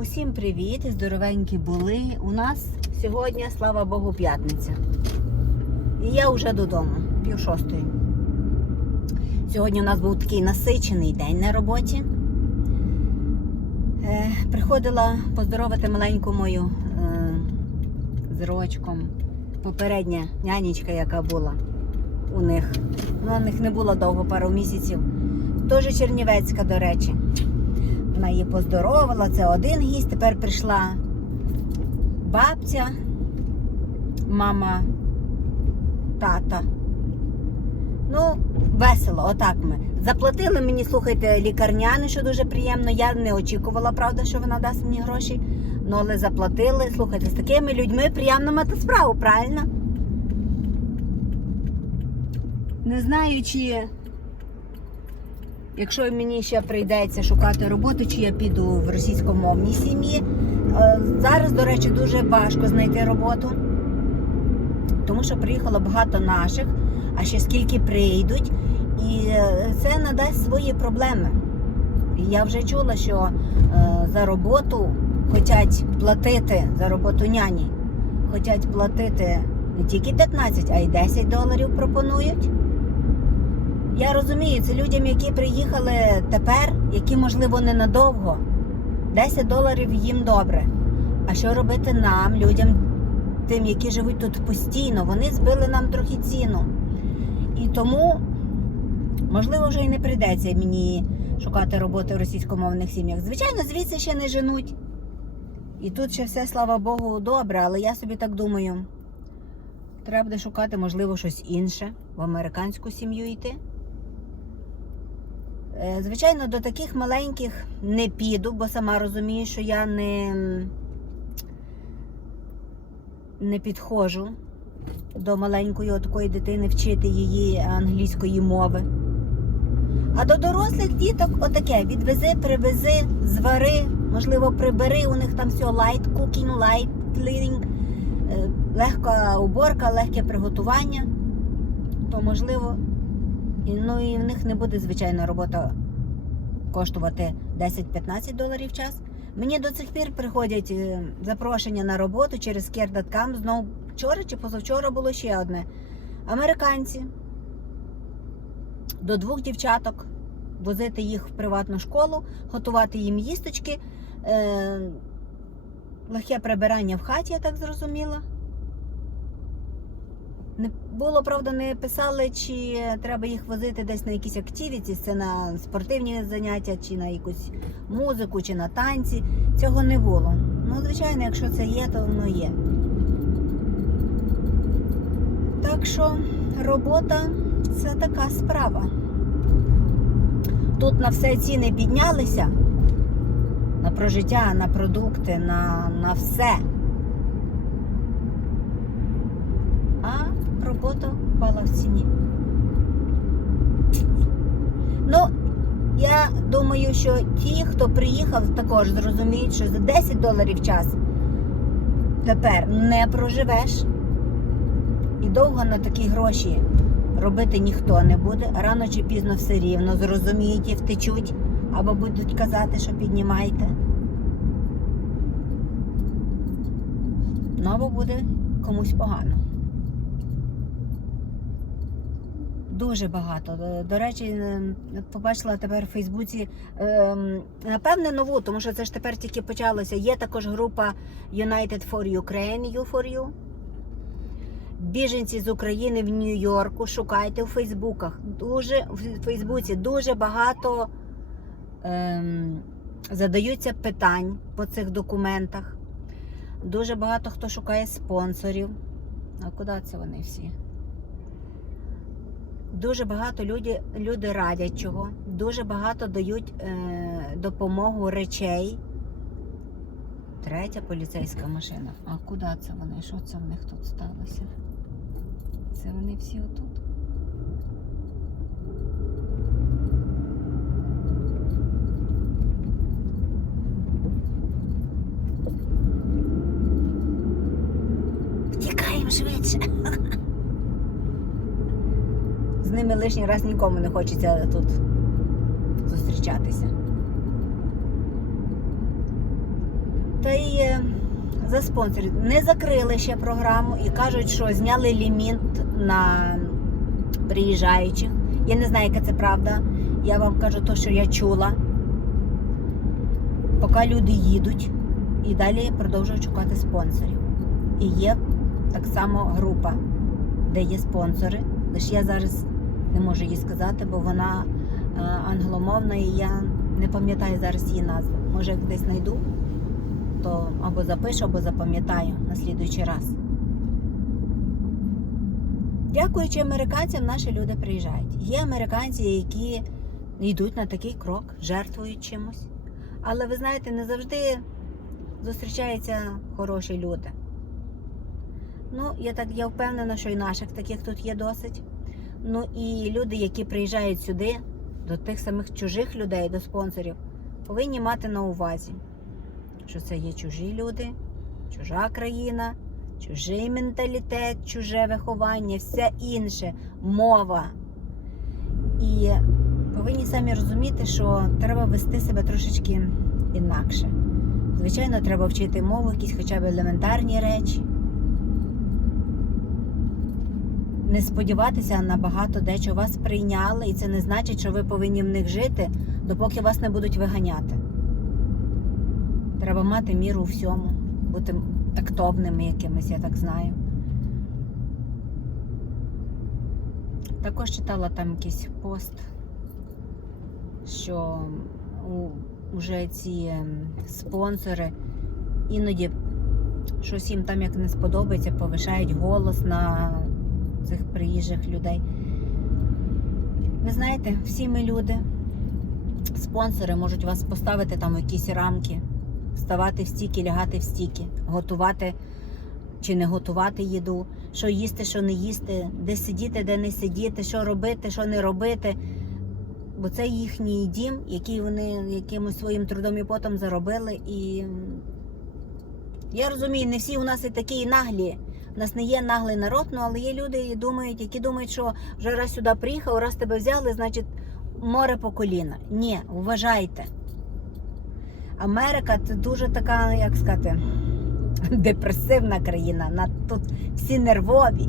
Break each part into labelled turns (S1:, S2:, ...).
S1: Усім привіт! Здоровенькі були. У нас сьогодні, слава Богу, п'ятниця. І я вже додому, пів шостої. Сьогодні у нас був такий насичений день на роботі. Е, приходила поздоровити маленьку мою е, з рочком. Попередня нянечка, яка була у них. Вона у них не була довго, пару місяців. Теж Чернівецька, до речі. Вона її поздоровила, це один гість. Тепер прийшла бабця, мама, тата. Ну, весело, отак ми. Заплатили мені, слухайте, лікарняни, що дуже приємно. Я не очікувала, правда, що вона дасть мені гроші. Ну, але заплатили. Слухайте, з такими людьми приємно мати справу, правильно? Не знаю, чи Якщо мені ще прийдеться шукати роботу, чи я піду в російськомовній сім'ї. Е, Зараз, до речі, дуже важко знайти роботу, тому що приїхало багато наших, а ще скільки прийдуть, і е, це надасть свої проблеми. Я вже чула, що е, за роботу хочуть платити за роботу няні, хочуть платити не тільки 15, а й 10 доларів пропонують. Я розумію, це людям, які приїхали тепер, які, можливо, ненадовго. 10 доларів їм добре. А що робити нам, людям, тим, які живуть тут постійно? Вони збили нам трохи ціну. І тому, можливо, вже і не прийдеться мені шукати роботи в російськомовних сім'ях. Звичайно, звідси ще не женуть. І тут ще все, слава Богу, добре, але я собі так думаю. Треба буде шукати, можливо, щось інше, в американську сім'ю йти. Е, Звичайно, до таких маленьких не піду, бо сама розумію, що я не, не підходжу до маленької такої дитини вчити її англійської мови. А до дорослих діток отаке: відвези, привези, звари, можливо, прибери. У них там все light cooking, light cleaning, е, легка уборка, легке приготування. То можливо. Ну і в них не буде звичайна робота коштувати 10-15 доларів в час. Мені до цих пір приходять е, запрошення на роботу через care.com. Знову вчора чи позавчора було ще одне. Американці до двох дівчаток возити їх в приватну школу, готувати їм їсточки, е, легке прибирання в хаті, я так зрозуміла. Було, правда, не писали, чи треба їх возити десь на якісь активіті, це на спортивні заняття, чи на якусь музику, чи на танці. Цього не було. Ну, звичайно, якщо це є, то воно є. Так що робота це така справа. Тут на все ціни піднялися. На прожиття, на продукти, на, на все. а робота впала в ціні. Ну, я думаю, що ті, хто приїхав, також зрозуміють, що за 10 доларів час тепер не проживеш. І довго на такі гроші робити ніхто не буде. Рано чи пізно все рівно зрозуміють і втечуть, або будуть казати, що піднімайте. Ну, або буде комусь погано. Дуже багато. Е, До речі, побачила тепер в Фейсбуці, ем, напевне, нову, тому що це ж тепер тільки почалося. Є також група United for Ukraine, You for You. Біженці з України в Нью-Йорку. Шукайте у Фейсбуках. Дуже в Фейсбуці дуже багато ем, задаються питань по цих документах. Дуже багато хто шукає спонсорів. А куди це вони всі? Дуже багато люди, люди радять чого, дуже багато дають е, допомогу речей. Третя поліцейська машина. А куди це вони? Що це в них тут сталося? Це вони всі отут. Лишній раз нікому не хочеться тут зустрічатися. Та й е, за спонсорів не закрили ще програму і кажуть, що зняли ліміт на приїжджаючих. Я не знаю, яка це правда. Я вам кажу те, що я чула. Поки люди їдуть і далі продовжують шукати спонсорів. І є так само група, де є спонсори. Лише я зараз не можу її сказати, бо вона е, англомовна і я не пам'ятаю зараз її назву. Може, як десь знайду, то або запишу, або запам'ятаю на слідуючий раз. Дякуючи американцям, наші люди приїжджають. Є американці, які йдуть на такий крок, жертвують чимось. Але ви знаєте, не завжди зустрічаються хороші люди. Ну, я так я впевнена, що і наших таких тут є досить. Ну і люди, які приїжджають сюди, до тих самих чужих людей, до спонсорів, повинні мати на увазі, що це є чужі люди, чужа країна, чужий менталітет, чуже виховання, все інше, мова. І повинні самі розуміти, що треба вести себе трошечки інакше. Звичайно, треба вчити мову, якісь хоча б елементарні речі. Не сподіватися на багато дечого вас прийняли, і це не значить, що ви повинні в них жити, допоки вас не будуть виганяти. Треба мати міру у всьому, бути тактовними якимись, я так знаю. Також читала там якийсь пост, що у, уже ці ем, спонсори іноді щось їм там як не сподобається, повишають голос на цих приїжджих людей. Ви знаєте, всі ми люди, спонсори можуть вас поставити там якісь рамки, вставати в стіки, лягати в стіки, готувати чи не готувати їду, що їсти, що не їсти, де сидіти, де не сидіти, що робити, що не робити. Бо це їхній дім, який вони якимось своїм трудом і потом заробили. І я розумію, не всі у нас і такі наглі. У нас не є наглий народ, ну але є люди, які думають, які думають, що вже раз сюди приїхав, раз тебе взяли, значить море по коліна. Ні, вважайте. Америка це дуже така, як сказати, депресивна країна. Тут всі нервові.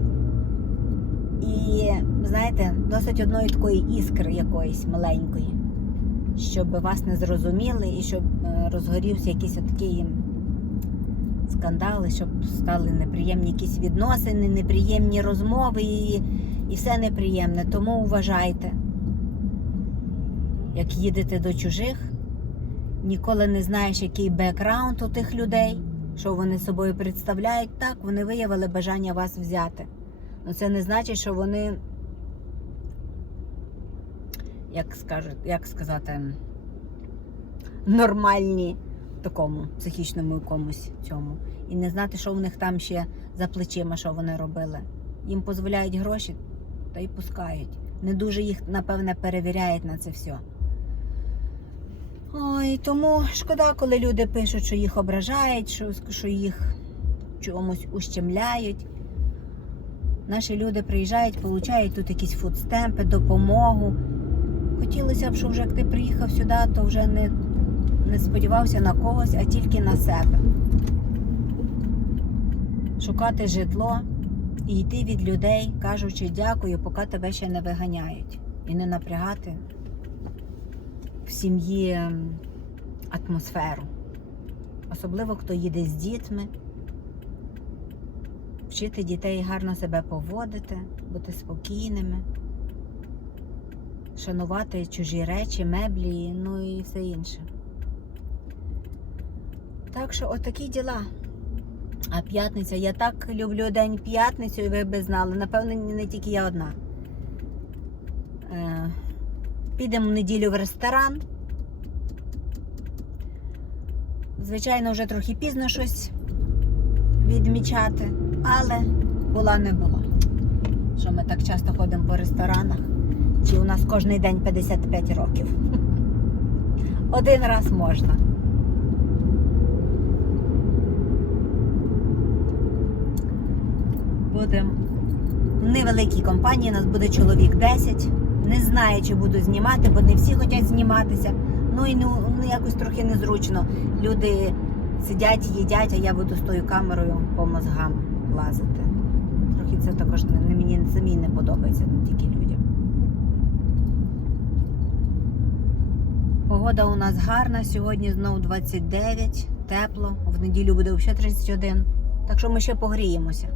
S1: І, знаєте, досить одної такої іскри якоїсь маленької, щоб вас не зрозуміли і щоб е, розгорівся якийсь такий скандали, щоб стали неприємні якісь відносини, неприємні розмови і, і все неприємне. Тому вважайте, як їдете до чужих, ніколи не знаєш, який бекграунд у тих людей, що вони собою представляють. Так, вони виявили бажання вас взяти. Ну це не значить, що вони, як скажуть, як сказати, нормальні такому психічному якомусь цьому. І не знати, що в них там ще за плечима, що вони робили. Їм дозволяють гроші та й пускають. Не дуже їх, напевне, перевіряють на це все. Ой, тому шкода, коли люди пишуть, що їх ображають, що, що їх чомусь ущемляють. Наші люди приїжджають, получають тут якісь фудстемпи, допомогу. Хотілося б, щоб вже як ти приїхав сюди, то вже не, не сподівався на когось, а тільки на себе. Шукати житло і йти від людей, кажучи дякую, поки тебе ще не виганяють. І не напрягати в сім'ї ем, атмосферу. Особливо хто їде з дітьми. Вчити дітей гарно себе поводити, бути спокійними, шанувати чужі речі, меблі, ну і все інше. Так що отакі діла. А п'ятниця, я так люблю день п'ятницю, і ви б знали. Напевно, не тільки я одна. Е, підемо в неділю в ресторан. Звичайно, вже трохи пізно щось відмічати, але була не була. Що ми так часто ходимо по ресторанах, чи у нас кожен день 55 років. Один раз можна. Будемо в невеликій компанії, нас буде чоловік 10. Не знаю, чи буду знімати, бо не всі хочуть зніматися. Ну і ну, ну якось трохи незручно. Люди сидять, їдять, а я буду з тою камерою по мозгам лазити. Трохи це також не, мені самій не подобається, не тільки людям. Погода у нас гарна, сьогодні знову 29, тепло, в неділю буде взагалі 31. Так що ми ще погріємося.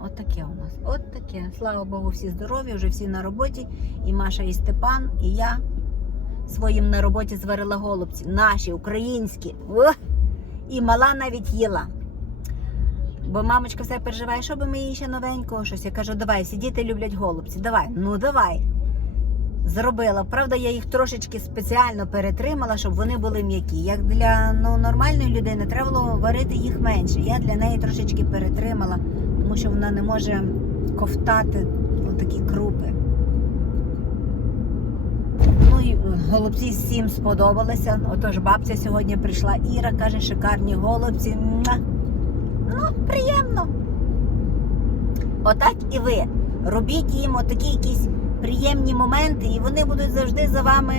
S1: От таке у нас. От таке. Слава Богу, всі здорові, вже всі на роботі. І Маша, і Степан, і я своїм на роботі зварила голубці. Наші, українські. О! І мала навіть їла. Бо мамочка все переживає, що би ми їй ще новенького щось. Я кажу, давай, всі діти люблять голубці. Давай, ну давай. Зробила. Правда, я їх трошечки спеціально перетримала, щоб вони були м'які. Як для ну, нормальної людини треба було варити їх менше. Я для неї трошечки перетримала, тому що вона не може ковтати такі крупи. Ну і е, голубці всім сподобалися. Отож, бабця сьогодні прийшла Іра, каже, шикарні голубці. Ну, приємно. Отак і ви. Робіть їм отакі якісь приємні моменти, і вони будуть завжди за вами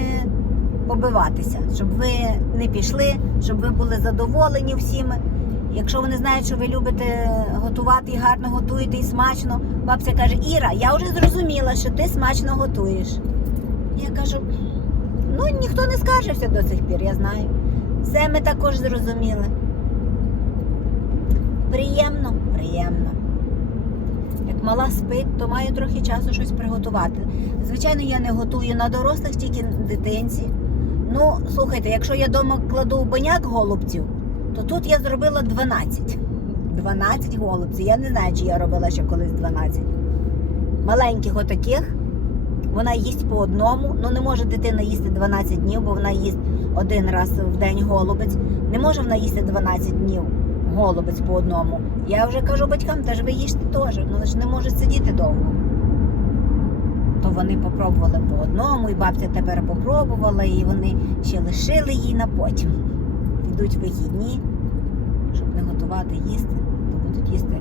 S1: побиватися, щоб ви не пішли, щоб ви були задоволені всіми. Якщо вони знають, що ви любите готувати і гарно готуєте і смачно, бабця каже: Іра, я вже зрозуміла, що ти смачно готуєш. Я кажу, ну ніхто не скаржився до цих пір, я знаю. Це ми також зрозуміли. Приємно, приємно. Як мала спить, то маю трохи часу щось приготувати. Звичайно, я не готую на дорослих, тільки дитинці. Ну, слухайте, якщо я вдома кладу баняк голубців, то тут я зробила 12. 12 голубців. Я не знаю, чи я робила ще колись 12. Маленьких отаких. Вона їсть по одному. Ну не може дитина їсти 12 днів, бо вона їсть один раз в день голубець. Не може вона їсти 12 днів голубець по одному. Я вже кажу батькам, теж ви їжте теж, ну ж не можуть сидіти довго. То вони попробували по одному, і бабця тепер попробувала, і вони ще лишили їй на потім. Йдуть вихідні, щоб не готувати їсти, то будуть їсти,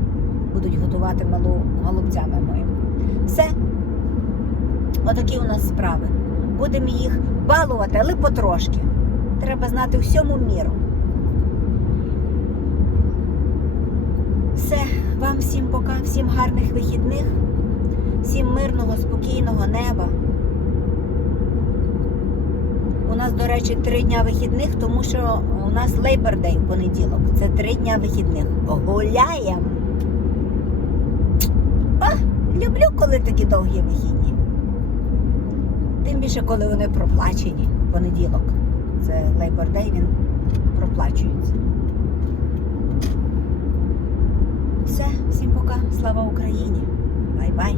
S1: будуть готувати малу голубцями моїм. Все. Отакі у нас справи. Будемо їх балувати, але потрошки. Треба знати всьому міру. Все, вам всім пока, всім гарних вихідних, всім мирного, спокійного неба. У нас, до речі, три дня вихідних, тому що у нас Day в понеділок. Це три дня вихідних. Гуляємо. Люблю, коли такі довгі вихідні. Тим більше, коли вони проплачені в понеділок. Це Day, він проплачується. Все, всім пока. Слава Україні. Бай-бай.